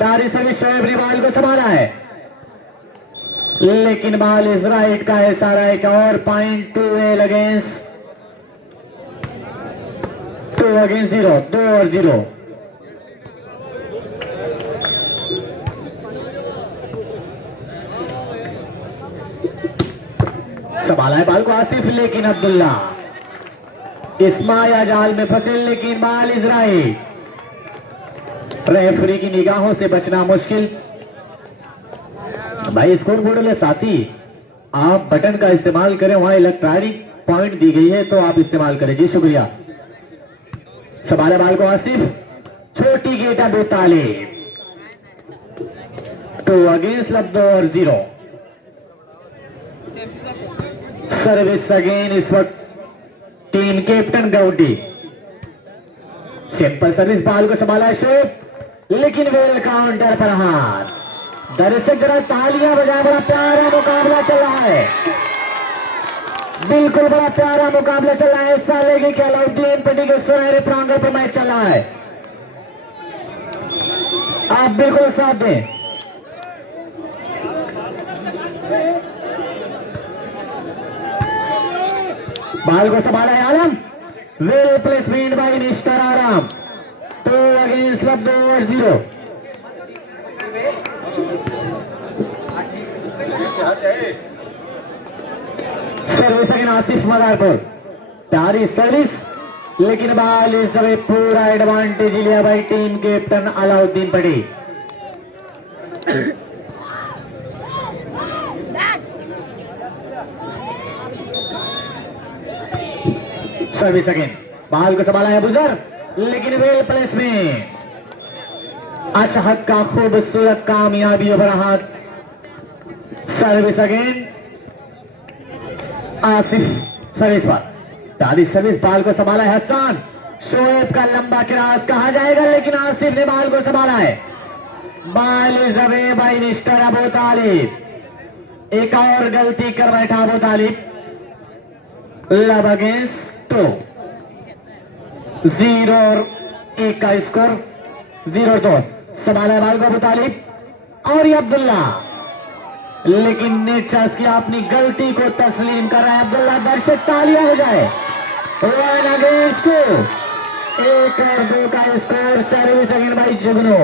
तारी सर्विस शोएब ने बॉल को संभाला है, लेकिन बॉल इस राइट का है। सारा एक और पॉइंट 2 अगेंस्ट 0, 2 और 0। संभाला है बॉल को आसिफ, लेकिन अब्दुल्ला इस माया जाल में फंसे, लेकिन बॉल इस राइट। रेफरी की निगाहों से बचना मुश्किल। भाई स्कोर बोर्ड वाले साथी, आप बटन का इस्तेमाल करें, वहां इलेक्ट्रॉनिक पॉइंट दी गई है तो आप इस्तेमाल करें जी, शुक्रिया। संभाला बॉल को आसिफ, छोटी गेट अबू तालिब, 2 अगेंस्ट 2 और 0। सर्विस अगेन इस वक्त team captain Gaudi. Simple service, ball को संभाला शोएब, लेकिन वेल काउंटर पर हाथ। दर्शक जरा तालियां बजाए, बड़ा प्यारा मुकाबला चल रहा है, बिल्कुल बड़ा प्यारा मुकाबला चल रहा है। ऐसा लगे कि अलाउद्दीन पट्टी के सुनहरे प्रांगण पर मैच चल रहा है। आप बिल्कुल साथ दें। बॉल को संभाला है आलम, वेल प्लेसमेंट बाय मिस्टर आराम, 2 अगेंस्ट 2 और 0। सर्विस अगेन आसिफ मदारपुर, प्यारी सर्विस, लेकिन बॉल इस समय पूरा एडवांटेज लिया भाई team captain Alauddin Patel. Service again, ball को संभाला है बुजर, लेकिन वेल प्लेसमेंट। अशहद का खूबसूरत कामयाबी ओवर हाथ। सर्विस अगेन आसिफ, सर्विस पर तारी सर्विस, बॉल को संभाला है हसन, शोएब का लंबा क्रॉस कहा जाएगा, लेकिन आसिफ ने बॉल को संभाला है। Ball is away by mister Abu Talib. एक और गलती कर बैठा अबू तालिब। लव अगेंस्ट 2, 0 और 1 का स्कोर, 0 और 2। संभाला है बॉल को अबू तालिब, और ये अब्दुल्ला, लेकिन नेट चांस की अपनी गलती को तस्लीम कर रहा है अब्दुल्ला। दर्शक तालियां हो जाए। 1 अगेंस्ट 2, 1 और 2 का स्कोर। सर्विस अगेन भाई जुगनू,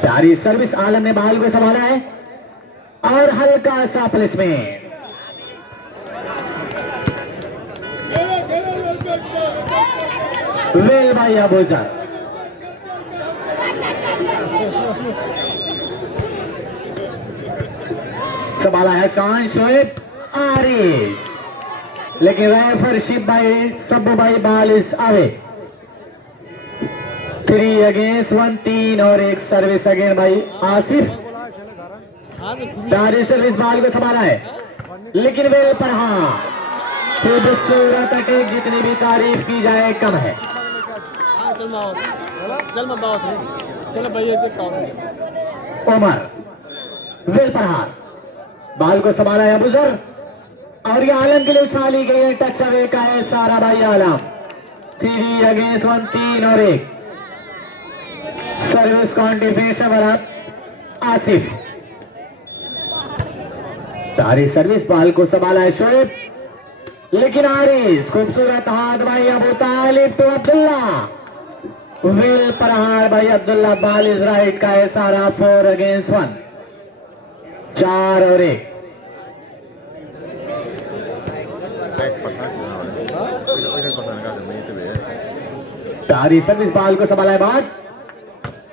प्यारी सर्विस, आलम ने बॉल को संभाला है और हल्का सा प्लेसमेंट। वेल भाई अबूजर, संभाला है शान शोएब आरिस, लेकिन रेफरशिप भाई सब भाई बॉल इस आवे। 3 अगेंस्ट 1, 3 और 1। सर्विस अगेन भाई आसिफ, प्यारी सर्विस, बॉल को संभाला है, लेकिन वेल पर हाथ। खूबसूरत अटैक, जितनी भी तारीफ की जाए कम है। उमर, वेल पर हाथ, बॉल को संभाला है अबूजर, और ये आलम के लिए उछाली गई है, टच अवे का है सारा भाई आलम। 3 अगेंस्ट 1, 3 और 1। सर्विस कॉन्टिफिकेशन आसिफ, तारी सर्विस, बॉल को संभाला है शोएब, लेकिन आरिस, खूबसूरत हाथ भाई अबू तालिब तो अब्दुल्ला। वेल पर हाथ भाई अब्दुल्ला, बॉल इज राइट का है सारा। 4 अगेंस्ट 1, 4 और 1। तारी सर्विस, बॉल को संभाला है बाद,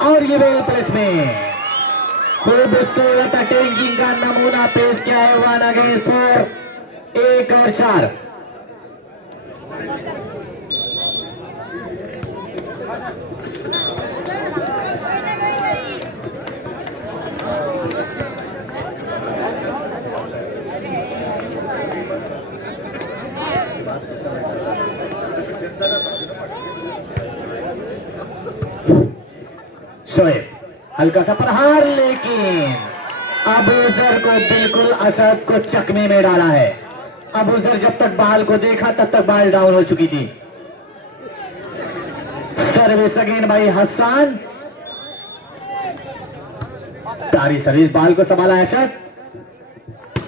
और ये वेल प्लेसमेंट। खूबसूरत अटैकिंग का नमूना पेश किया है। 1 अगेंस्ट 4, 1 और 4। शोएब, हल्का सा प्रहार, लेकिन अबूजर को बिल्कुल असद को चकमे में डाला है। अबूजर जब तक बाल को देखा तब तक बाल डाउन हो चुकी थी। सर्विस अगेन भाई हसन, प्यारी सर्विस, बाल को संभाला अशद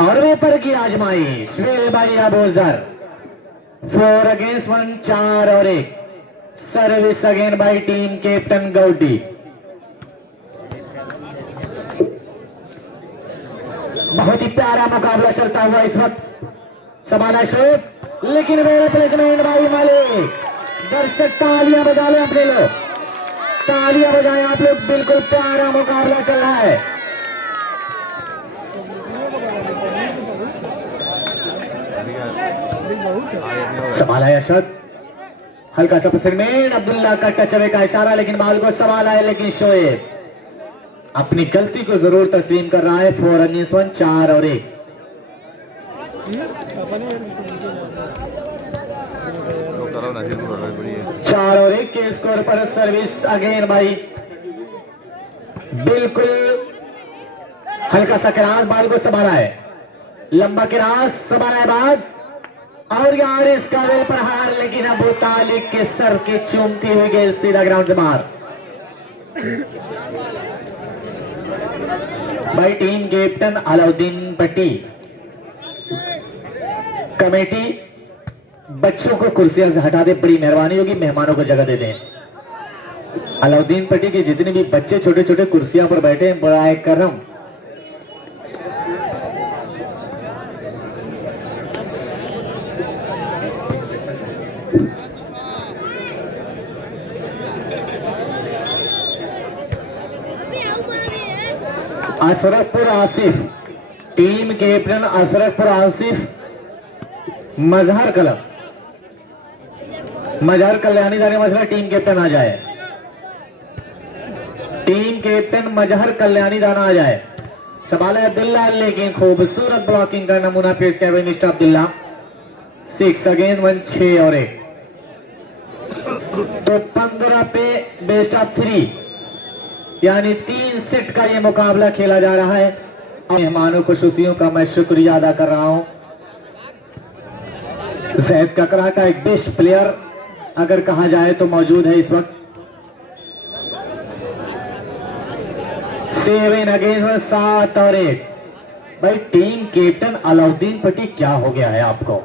और वेपर की आजमाइश वेल भाई अबूजर। 4 अगेंस्ट 1, 4 और 1। Service again by team captain Gaudi. बहुत ही प्यारा मुकाबला चलता हुआ इस वक्त, संभाला शोट लेकिन वेल प्लेसमेंट भाई मलिक। दर्शक तालियां बजा लें अपने लोग, तालियां बजाएं आप लोग, बिल्कुल प्यारा मुकाबला चल रहा है। संभाला है अशद, हल्का सा प्लेसमेंट, अब्दुल्ला का टच अवे का इशारा, लेकिन बॉल को संभाला है, लेकिन शोएब अपनी गलती को जरूर तस्लीम कर रहा है। 4 अगेंस्ट 1, 4 और 1। चार और 1 के स्कोर पर सर्विस अगेन भाई, बिल्कुल हल्का सा क्रॉस, बॉल को संभाला है, लंबा क्रॉस संभाला है बाद, और यार इसका वेल प्रहार, लेकिन अबू तालिब के सर की चूमती हुई गेंद सीधा ग्राउंड से बाहर। भाई टीम कैप्टन अलाउद्दीन पट्टी, कमेटी बच्चों को कुर्सियों से हटा दे, बड़ी मेहरबानी होगी, मेहमानों को जगह दे दें। अलाउद्दीन पट्टी के जितने भी बच्चे छोटे छोटे कुर्सियों पर बैठे हैं, बड़ा करम। अशरफपुर आसिफ, टीम कैप्टन अशरफपुर आसिफ, मजहर कलम, मजहर कल्याणी जाने मसला, टीम कैप्टन आ जाए, टीम कैप्टन मजहर कल्याणी दाना आ जाए। संभाला अब्दुल्ला, लेकिन खूबसूरत ब्लॉकिंग का नमूना पेश किया मिस्टर अब्दुल्ला। 6 अगेंस्ट 1, 6 और 1। तो 15 पे बेस्ट ऑफ 3, यानी 3 सेट का ये मुकाबला खेला जा रहा है। मेहमानों खुशूसियों का मैं शुक्रिया अदा कर रहा हूं। जैद ककराटा एक बेस्ट प्लेयर अगर कहा जाए तो मौजूद है इस वक्त। 7 अगेंस्ट 7 और 1। भाई टीम कैप्टन अलाउद्दीन पट्टी, क्या हो गया है आपको?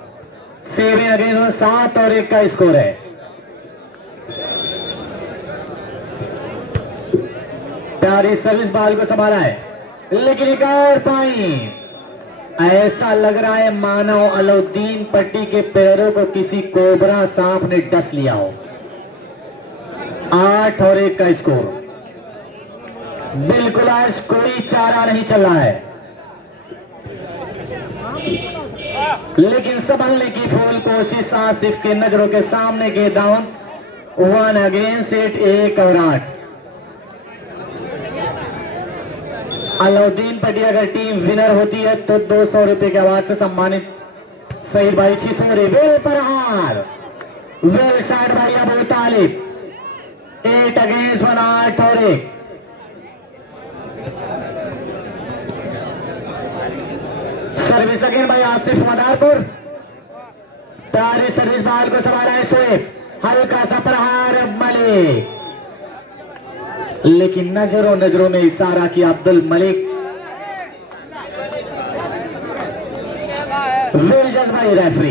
7 अगेंस्ट 7 और 1 का स्कोर है। प्यारी सर्विस, बॉल को संभाला है, लेकिन एक और पॉइंट। ऐसा लग रहा है मानो अलाउद्दीन पट्टी के पैरों को किसी कोबरा सांप ने डस लिया हो। 8 और 1 का स्कोर। बिल्कुल आज कोई चारा नहीं चल रहा है, लेकिन संभलने की फुल कोशिश आसिफ के नजरों के सामने के डाउन। 1 अगेंस्ट 8, 1 और 8। अलाउद्दीन पट्टी अगर टीम विनर होती है तो 200 रुपए के अवार्ड से सम्मानित। सईद भाई 600। वेल प्रहार, वेल शॉट भाई अबू तालिब। 8 अगेंस्ट 1, 8 और 1। सर्विस अगेन भाई आसिफ मदारपुर। प्यारी सर्विस, बॉल को संभाला है शोएब, हल्का सा प्रहार अब मलिक, लेकिन नजरों नजरों में इशारा किया अब्दुल मलिक। वेलजस भाई रेफरी,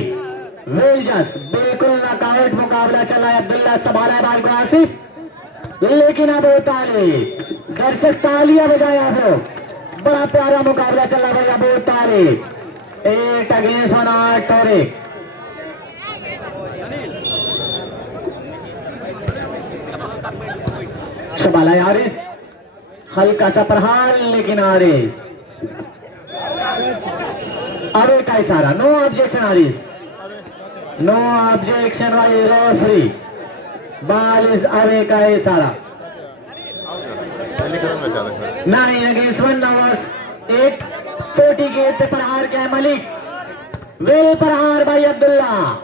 वेलजस। बिल्कुल नॉकआउट मुकाबला चला है। अब्दुल्ला संभाला है बॉल को आसिफ, लेकिन अब तालिब, दर्शक तालियां बजाए आप लोग। बड़ा प्यारा मुकाबला चला भाई अबू तालिब। 8 अगेंस्ट 1, 8 और 1। संभाला आरिस, हल्का सा प्रहार, लेकिन आरिस अरे का इशारा। No objection Aaris, no objection वाली रेफरी। बॉल इज अवे का इशारा। 9 अगेंस्ट 1 नवाज। एक छोटी गेंद पे प्रहार क्या है मलिक, वेल प्रहार भाई अब्दुल्ला।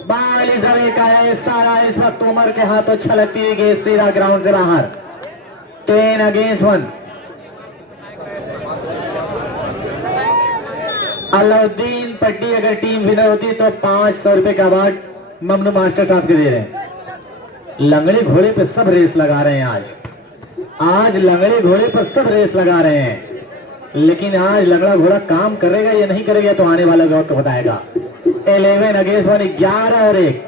बॉल इज अवे का है इशारा। इस वक्त उमर के हाथों छलकती हुई गेंद सीधा ग्राउंड से बाहर। 10 अगेंस्ट 1। अलाउद्दीन पट्टी अगर टीम विनर होती तो 500 रुपए का अवार्ड ममनू मास्टर साहब के दे रहे हैं। लंगड़े घोड़े पे सब रेस लगा रहे हैं आज लंगड़े घोड़े पर सब रेस लगा रहे हैं, लेकिन आज लंगड़ा घोड़ा काम करेगा या नहीं करेगा तो आने वाला वक्त बताएगा। 11 अगेंस्ट 1, 11 और 1।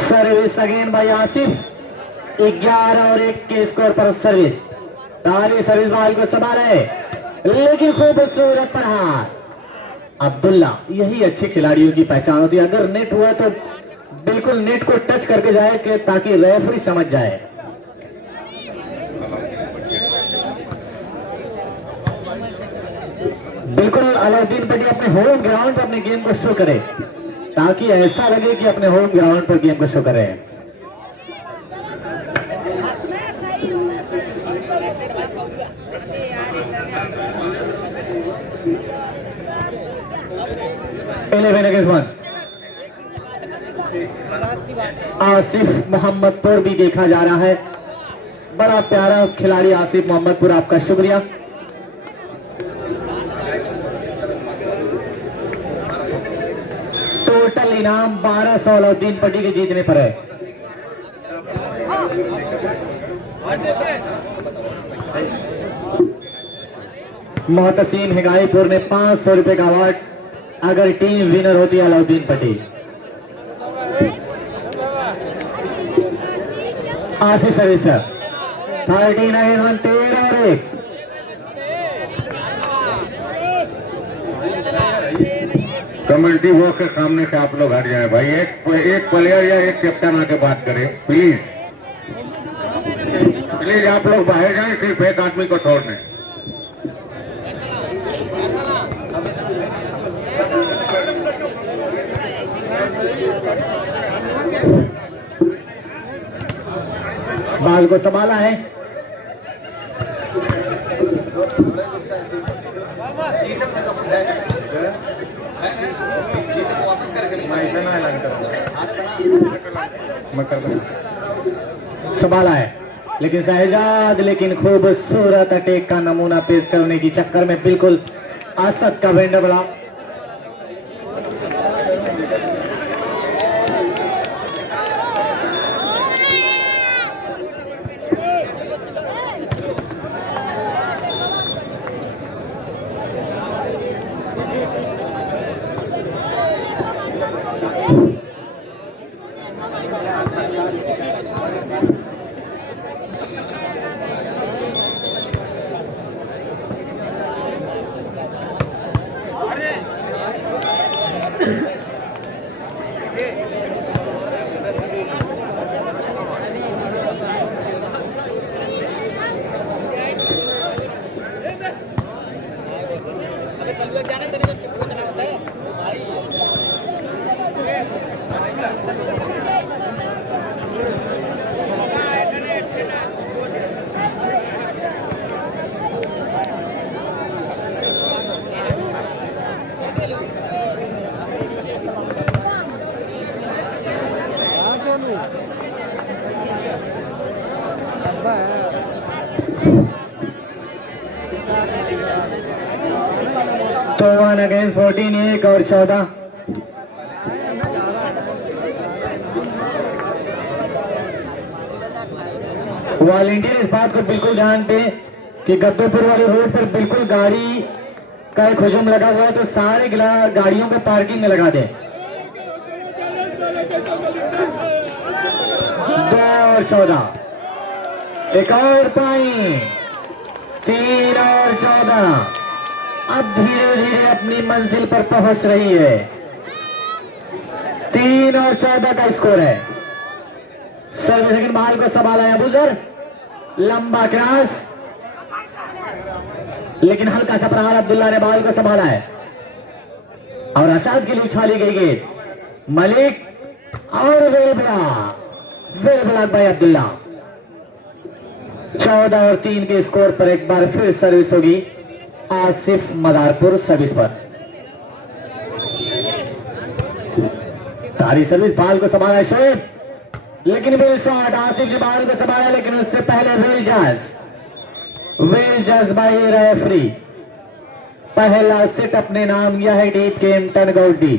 सर्विस अगेन भाई आसिफ, 11 और 1 के स्कोर पर सर्विस। तारी सर्विस बॉल को संभाले, लेकिन खूबसूरत प्रहार। अब्दुल्ला, यही अच्छे खिलाड़ियों की पहचान होती है। अगर नेट हुआ तो बिल्कुल नेट को टच करके जाए कि ताकि रेफरी समझ जाए। बिल्कुल अलाउद्दीन पटी अपने होम ग्राउंड पर अपने गेम को शो करे, ताकि ऐसा लगे कि अपने होम ग्राउंड पर गेम को शो करे। आसिफ मोहम्मदपुर भी देखा जा रहा है। बड़ा प्यारा खिलाड़ी आसिफ मोहम्मदपुर, आपका शुक्रिया। टोटल इनाम 1200 अलाउद्दीन पट्टी के जीतने पर है। मोहतसीम हिगाईपुर ने 500 रुपए का अवार्ड अगर टीम विनर होती है अलाउद्दीन पट्टी। आशीष शरीशर 39 13 और 1। कमेटी बॉक्स के सामने से आप लोग हट जाए भाई। एक प्लेयर या एक कैप्टन आके बात करें प्लीज। प्लीज आप लोग बाहर जाएं, सिर्फ एक आदमी को छोड़ने। बाल को संभाला है, संभाला है, लेकिन शहजाद खूबसूरत अटैक का नमूना पेश करने की चक्कर में बिल्कुल असद का वेंडर बड़ा। तो 1 अगेंस्ट 14, 1 और 14। वॉलंटियर इस बात को बिल्कुल ध्यान पे कि गद्दोपुर वाले रोड पर बिल्कुल गाड़ी का एक हुजूम लगा हुआ है, तो सारे गाड़ियों को पार्किंग में लगा दें। 2 और 14, एक और पॉइंट, 3 और 14। अब धीरे धीरे अपनी मंजिल पर पहुंच रही है। 3 और 14 का स्कोर है। सर्विस सेकंड बॉल को संभाला है अबूजर, लंबा क्रॉस, लेकिन हल्का सा प्रहार। अब्दुल्ला ने बॉल को संभाला है और अशाद के लिए उछाली गई गेंद। मलिक और वेल ब्लॉक भाई अब्दुल्ला। 14 और 3 के स्कोर पर एक बार फिर सर्विस होगी आसिफ मदारपुर सर्विस पर। तारी सर्विस, बॉल को संभाला शोएब, लेकिन वेल शॉट। आसिफ जी बॉल को संभाला, लेकिन उससे पहले वेल जज बाई रेफरी। पहला सेट अपने नाम किया है डीप गेम टनगौडी।